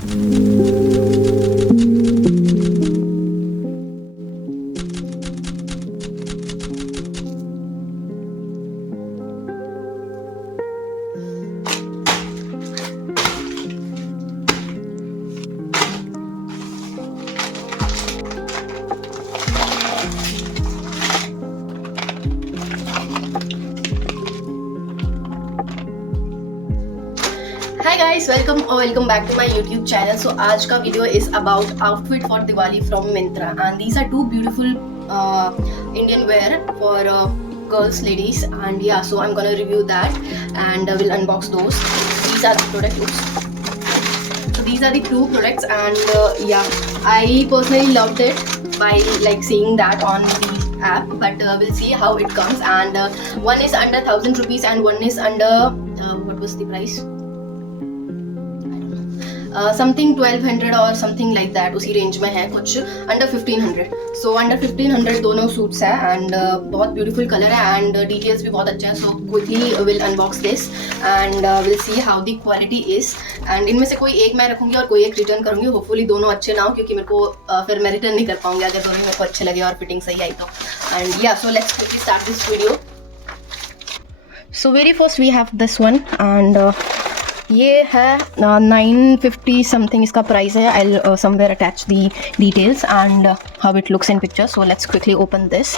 Hi guys, welcome back to my YouTube channel. So आज का video is about outfit for Diwali from Myntra, and these are two beautiful Indian wear for girls, ladies, and yeah, so I'm gonna review that and we'll unbox those. These are the products. So these are the two products, and yeah, I personally loved it by like seeing that on the app, but we'll see how it comes. And one is under 1000 rupees and one is under what was the price? Something 1200 और something like that, उसी range में है, कुछ under 1500. So under 1500 दोनों suits है and बहुत beautiful colour है and details भी बहुत अच्छे हैं. So quickly will unbox this and will see how the quality is. And इनमें से कोई एक मैं रखूंगी और कोई एक रिटर्न करूंगी. होपफुली दोनों अच्छे ना हो, क्योंकि मेरे को फिर मैं रिटर्न नहीं कर पाऊंगी अगर दोनों मेरे को अच्छे लगे और फिटिंग सही आई तो. And yeah, so let's quickly start this video. So very first we have this one and ये है 950 समथिंग इसका प्राइस है. I somewhere attach the details and how it looks in picture. So let's quickly open this.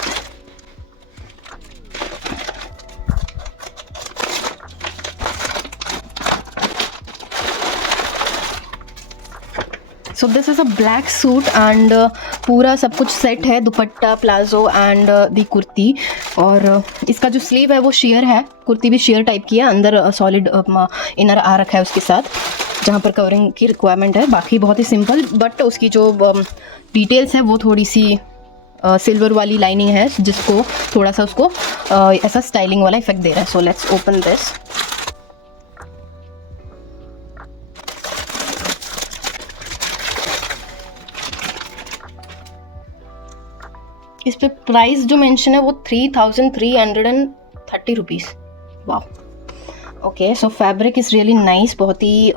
So this is a black suit and पूरा सब कुछ set है, dupatta, palazzo and the kurti. और इसका जो स्लीव है वो शेयर है, कुर्ती भी शेयर टाइप की है, अंदर सॉलिड इनर आ रखा है उसके साथ जहाँ पर कवरिंग की रिक्वायरमेंट है. बाकी बहुत ही सिंपल, बट उसकी जो डिटेल्स है वो थोड़ी सी सिल्वर वाली लाइनिंग है जिसको थोड़ा सा उसको ऐसा स्टाइलिंग वाला इफेक्ट दे रहा है. So let's open this. इस पे प्राइस जो मेंशन है वो 3330 रुपीज़. वाह, okay. So fabric is really nice. बहुत ही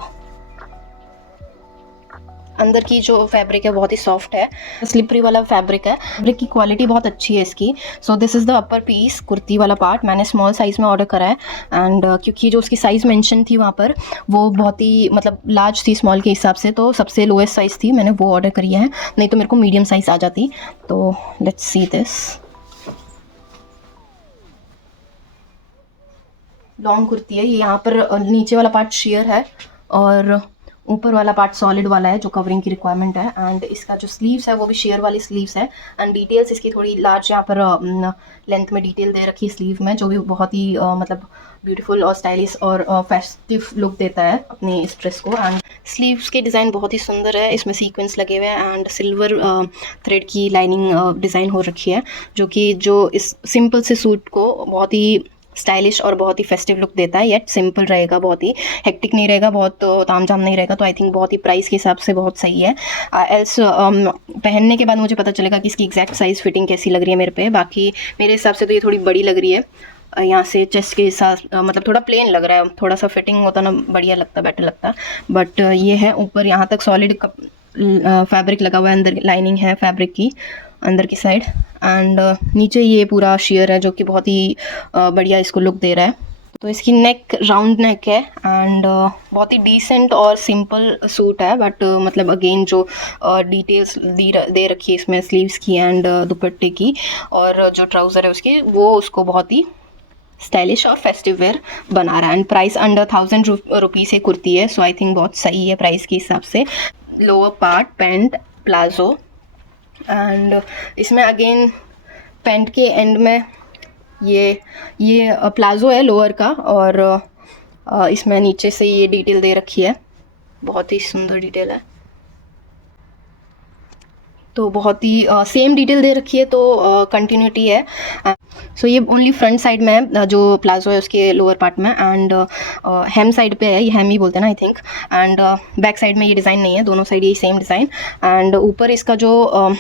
अंदर की जो फैब्रिक है बहुत ही सॉफ्ट है, स्लिपरी वाला फैब्रिक है. फैब्रिक की क्वालिटी बहुत अच्छी है इसकी. So this is the upper piece, kurti वाला पार्ट. मैंने स्मॉल साइज़ में ऑर्डर करा है एंड क्योंकि जो उसकी साइज़ मेंशन थी वहाँ पर वो बहुत ही मतलब लार्ज थी स्मॉल के हिसाब से, तो सबसे लोएस्ट साइज़ थी, मैंने वो ऑर्डर करी है. नहीं तो मेरे को मीडियम साइज़ आ जाती. तो let's see this. Long kurti है ये. यहाँ पर नीचे वाला पार्ट शेयर है और ऊपर वाला पार्ट सॉलिड वाला है जो कवरिंग की रिक्वायरमेंट है. एंड इसका जो स्लीव्स है वो भी शेयर वाली स्लीव्स है. एंड डिटेल्स इसकी थोड़ी लार्ज यहाँ पर लेंथ में डिटेल दे रखी है स्लीव में, जो भी बहुत ही मतलब ब्यूटीफुल और स्टाइलिश और फेस्टिव लुक देता है अपनी इस ड्रेस को. एंड स्लीव्स के डिज़ाइन बहुत ही सुंदर है, इसमें सीक्वेंस लगे हुए हैं एंड सिल्वर थ्रेड की लाइनिंग डिज़ाइन हो रखी है, जो कि जो इस सिंपल से सूट को बहुत ही स्टाइलिश और बहुत ही फेस्टिव लुक देता है. येट सिंपल रहेगा, बहुत ही हेक्टिक नहीं रहेगा, बहुत तामझाम नहीं रहेगा. तो आई थिंक बहुत ही प्राइस के हिसाब से बहुत सही है. एल्स पहनने के बाद मुझे पता चलेगा कि इसकी एग्जैक्ट साइज़ फिटिंग कैसी लग रही है मेरे पे. बाकी मेरे हिसाब से तो ये थोड़ी बड़ी लग रही है. यहाँ से चेस्ट के साथ मतलब थोड़ा प्लेन लग रहा है. थोड़ा सा फिटिंग होता ना बढ़िया लगता, बेटर लगता. बट ये है ऊपर यहाँ तक सॉलिड फैब्रिक लगा हुआ है, अंदर लाइनिंग है फैब्रिक की अंदर की साइड. एंड नीचे ये पूरा शेयर है जो कि बहुत ही बढ़िया इसको लुक दे रहा है. तो इसकी नेक राउंड नेक है एंड बहुत ही डिसेंट और सिंपल सूट है. बट मतलब अगेन जो डिटेल्स दे रखी है इसमें स्लीव्स की एंड दुपट्टे की और जो ट्राउज़र है उसकी, वो उसको बहुत ही स्टाइलिश और फेस्टिव वेयर बना रहा है. एंड प्राइस अंडर 1000 रुपीज़ से कुर्ती है. सो आई थिंक बहुत सही है प्राइस के हिसाब से. Lower part pant, palazzo and इसमें अगेन पैंट के एंड में ये प्लाजो है लोअर का और इसमें नीचे से ये डिटेल दे रखी है, बहुत ही सुंदर डिटेल है. तो बहुत ही सेम डिटेल दे रखी है, तो कंटिन्यूटी है. सो ये ओनली फ्रंट साइड में है जो प्लाजो है उसके लोअर पार्ट में. एंड हेम साइड पे है, ये हेम ही बोलते हैं ना I think. And back side में ये डिज़ाइन नहीं है, दोनों साइड यही सेम डिज़ाइन. एंड ऊपर इसका जो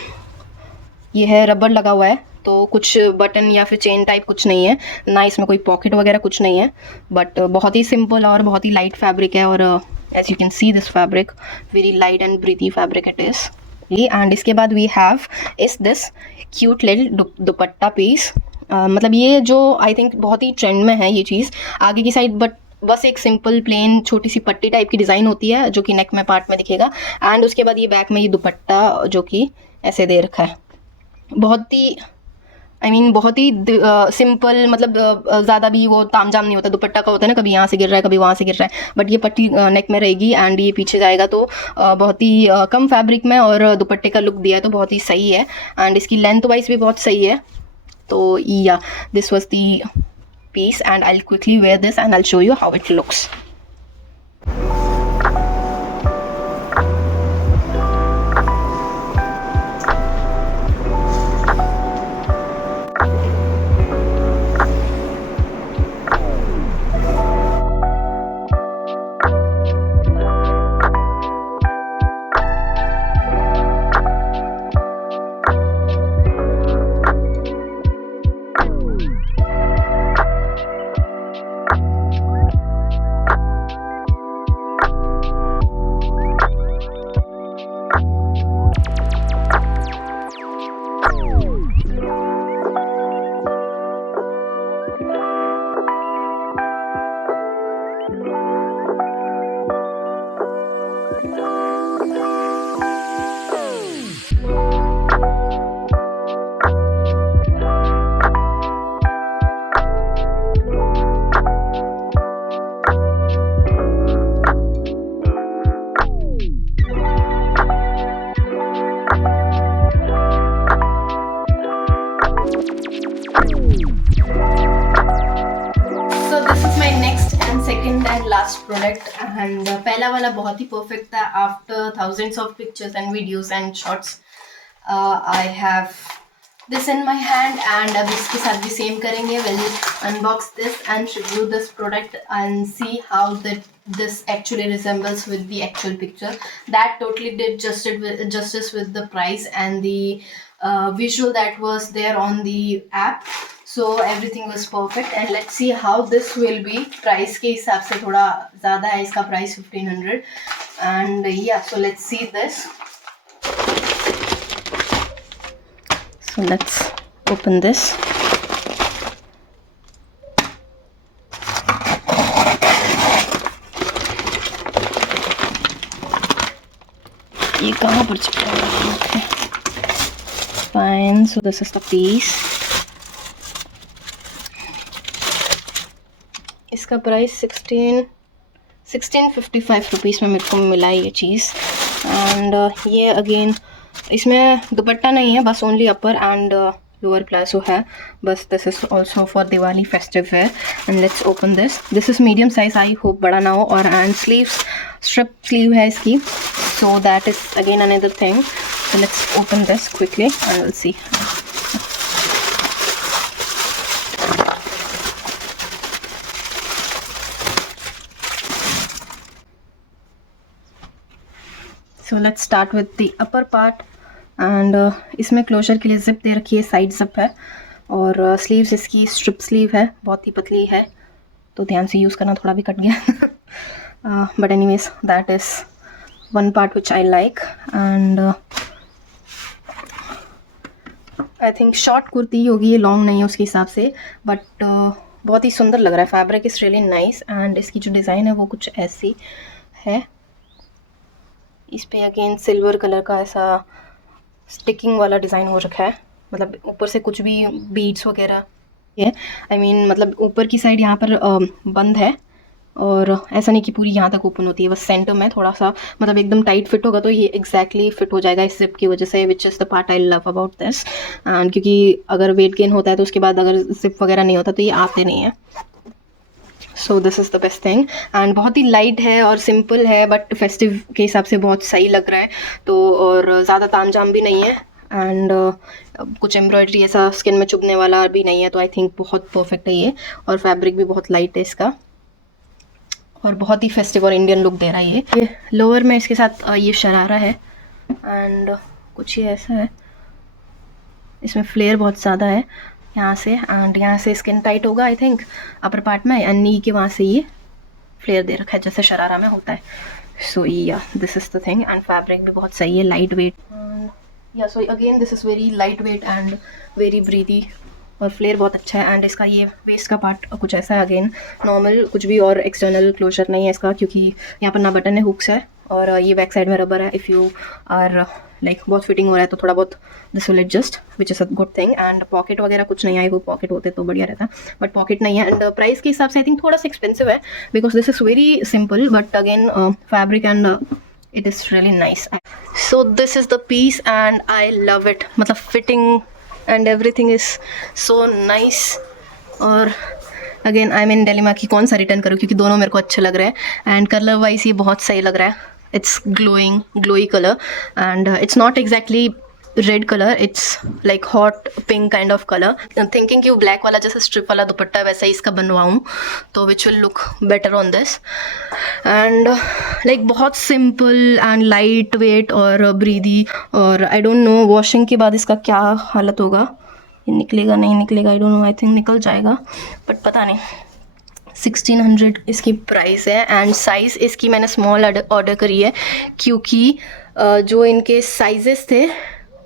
ये है रबर लगा हुआ है तो कुछ बटन या फिर चेन टाइप कुछ नहीं है ना, इसमें कोई पॉकेट वगैरह कुछ नहीं है, बट बहुत ही सिंपल और बहुत ही लाइट फैब्रिक है। और as you can see this fabric very light and breathy fabric it is. And इसके बाद we have is this cute little dupatta piece. मतलब ये जो आई थिंक बहुत ही ट्रेंड में है ये चीज़, आगे की साइड बट बस एक सिंपल प्लेन छोटी सी पट्टी टाइप की डिज़ाइन होती है जो कि नेक में पार्ट में दिखेगा, एंड उसके बाद ये बैक में ये दुपट्टा जो कि ऐसे दे रखा है। बहुत ही बहुत ही सिंपल, मतलब ज़्यादा भी वो तामझाम नहीं होता। दुपट्टा का होता है ना, कभी यहाँ से गिर रहा है कभी वहाँ से गिर रहा है, बट ये पट्टी नेक में रहेगी एंड ये पीछे जाएगा, तो बहुत ही कम फैब्रिक में और दुपट्टे का लुक दिया है तो बहुत ही सही है। एंड इसकी लेंथ वाइज भी बहुत सही है। तो या this was the piece and I'll quickly wear this and I'll show you how it looks. Second and last product, and पहला वाला बहुत ही परफेक्ट था। After thousands of pictures and videos and shorts I have this in my hand, and अब इसके साथ भी same करेंगे। Will unbox this and review this product and see how this actually resembles with the actual picture. That totally did justice with the price and the visual that was there on the app. So everything was perfect, and let's see how this will be. Price के हिसाब से थोड़ा ज़्यादा है इसका price 1500, and yeah, so let's see this. So let's open this. ये कहाँ पर चिपका है? Fine. So this is the piece. इसका प्राइस 1655 रुपीज़ में मेरे को मिला ये चीज़। एंड ये अगेन इसमें दुपट्टा नहीं है, बस only upper and lower palazzo है बस। This is also for Diwali festive where. And let's open this. This is medium size, I hope बड़ा ना हो। और एंड स्लीव्स स्ट्रिप स्लीव है इसकी, so that is again another thing. So let's open this quickly and we'll see. So let's start with the upper part, and इसमें closure के लिए zip दे रखी है, साइड जिप है, और स्लीव्स इसकी स्ट्रिप स्लीव है, बहुत ही पतली है तो ध्यान से यूज़ करना, थोड़ा भी कट गया but anyways that is one part which I like. And I think short kurti होगी ये, लॉन्ग नहीं है उसके हिसाब से, बट बहुत ही सुंदर लग रहा है। Fabric is really nice, and इसकी जो डिज़ाइन है वो कुछ ऐसी है। इस पे अगेन सिल्वर कलर का ऐसा स्टिकिंग वाला डिज़ाइन हो रखा है, मतलब ऊपर से कुछ भी बीड्स वगैरह है। मतलब ऊपर की साइड यहाँ पर बंद है, और ऐसा नहीं कि पूरी यहाँ तक ओपन होती है, बस सेंटर में थोड़ा सा, मतलब एकदम टाइट फिट होगा तो ये एग्जैक्टली फिट हो जाएगा इस जिप की वजह से, which is the part I love about this. And क्योंकि अगर वेट गेन होता है तो उसके बाद अगर जिप वगैरह नहीं होता तो ये आते नहीं है। सो this is the best thing, and बहुत ही लाइट है और सिंपल है, बट फेस्टिव के हिसाब से बहुत सही लग रहा है तो, और ज़्यादा तामझाम भी नहीं है, एंड कुछ एम्ब्रॉयडरी ऐसा स्किन में चुभने वाला भी नहीं है, तो आई थिंक बहुत परफेक्ट है ये। और फैब्रिक भी बहुत लाइट है इसका, और बहुत ही फेस्टिव और इंडियन लुक दे रहा है ये। लोअर में इसके साथ ये शरारा है, एंड कुछ ये ऐसा है। इसमें फ्लेयर बहुत ज़्यादा है यहाँ से, एंड यहाँ से स्किन टाइट होगा आई थिंक अपर पार्ट में, एंड नी के वहाँ से ये फ्लेयर दे रखा है जैसे शरारा में होता है. So yeah this is the thing, and fabric भी बहुत सही है, light weight. Yeah so again this is very light weight and very breathy, और फ्लेयर बहुत अच्छा है. एंड इसका ये वेस्ट का पार्ट कुछ ऐसा है, अगेन नॉर्मल, कुछ भी और एक्सटर्नल क्लोजर नहीं है इसका, क्योंकि यहाँ पर ना बटन है, हुक्स है, और ये बैक साइड में रबर है. इफ़ यू आर लाइक बहुत फिटिंग हो रहा है तो थोड़ा बहुत this will adjust, which is a good thing. And pocket वगैरह कुछ नहीं है, वो पॉकेट होते तो बढ़िया रहता, बट पॉकेट नहीं है. एंड प्राइस के हिसाब से आई थिंक थोड़ा सा एक्सपेंसिव है, because this is very simple, but again fabric and it is really nice. So this is the piece and I love it, मतलब fitting and everything is so nice. और again I mean dilemma कि कौन सा return करूँ, क्योंकि दोनों मेरे को अच्छे लग रहे हैं, एंड कलर वाइज ये बहुत सही लग रहा है. It's glowy colour, and it's not exactly red colour, it's like hot pink kind of colour. Thinking कि वो ब्लैक वाला जैसे स्ट्रिप वाला दुपट्टा है वैसा ही इसका बनवाऊँ तो which will look better on this. And like बहुत सिंपल एंड लाइट वेट और ब्रीदी, और आई डोंट नो वॉशिंग के बाद इसका क्या हालत होगा, ये निकलेगा नहीं निकलेगा, I don't know, I think निकल जाएगा, बट पता नहीं. 1600 इसकी प्राइस है, एंड साइज़ इसकी मैंने स्मॉल ऑर्डर करी है, क्योंकि जो इनके साइजेस थे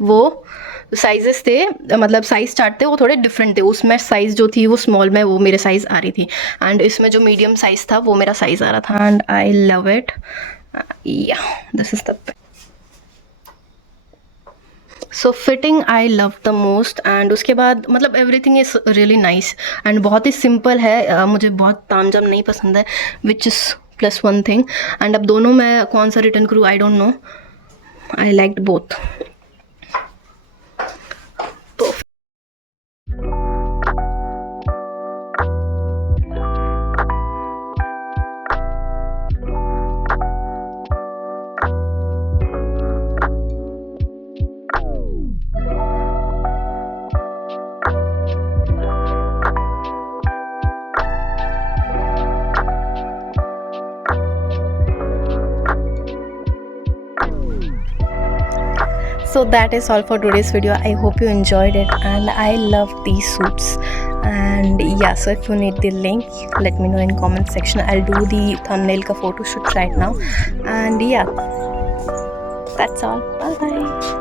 मतलब साइज़ चार्ट थे वो थोड़े डिफरेंट थे. उसमें साइज़ जो थी वो स्मॉल में वो मेरे साइज़ आ रही थी, एंड इसमें जो मीडियम साइज़ था वो मेरा साइज़ आ रहा था. And I love it. Yeah this is the so fitting I love the most. And उसके बाद मतलब everything is really nice, and बहुत ही सिंपल है. मुझे बहुत तामझाम नहीं पसंद है, which is plus one thing. And अब दोनों मैं कौन सा रिटर्न करूँ I don't know, I liked both. So that is all for today's video. I hope you enjoyed it, and I love these suits. And yeah, so if you need the link, let me know in comment section. I'll do the thumbnail ka photo shoot right now. And yeah, that's all. Bye bye.